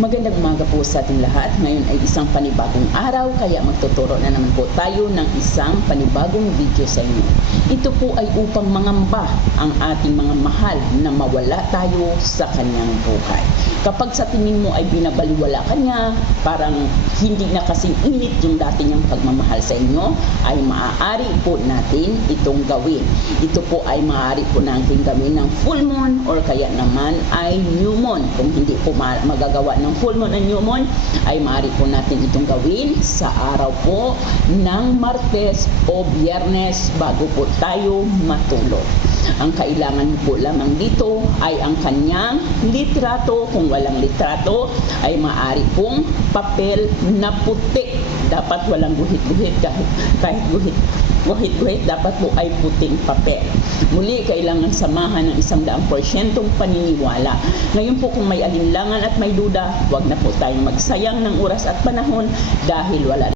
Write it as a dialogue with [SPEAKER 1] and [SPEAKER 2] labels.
[SPEAKER 1] Magandang umaga po sa ating lahat. Ngayon ay isang panibagong araw kaya magtuturo na naman po tayo ng isang panibagong video sa inyo. Ito po ay upang mangamba ang ating mga mahal na mawala tayo sa kanyang buhay. Kapag sa tingin mo ay binabaliwala ka niya, parang hindi na kasing init yung dati niyang pagmamahal sa inyo, ay maaari po natin itong gawin. Ito po ay maaari po natin gawin ng full moon or kaya naman ay new moon. Kung hindi po ma- magagawa ng full moon and new moon, ay maaari po natin itong gawin sa araw po ng Martes o Biyernes bago po tayo matulog. Ang kailangan po lamang dito ay ang kanyang litrato. Kung walang litrato, ay maaari pong papel na puti. Dapat walang guhit-guhit dahil kahit guhit guhit-guhit dapat po ay puting papel. Muli, kailangan samahan ng isang daang porsyentong paniniwala. Ngayon po kung may alinlangan at may duda, huwag na po tayong magsayang ng oras at panahon dahil wala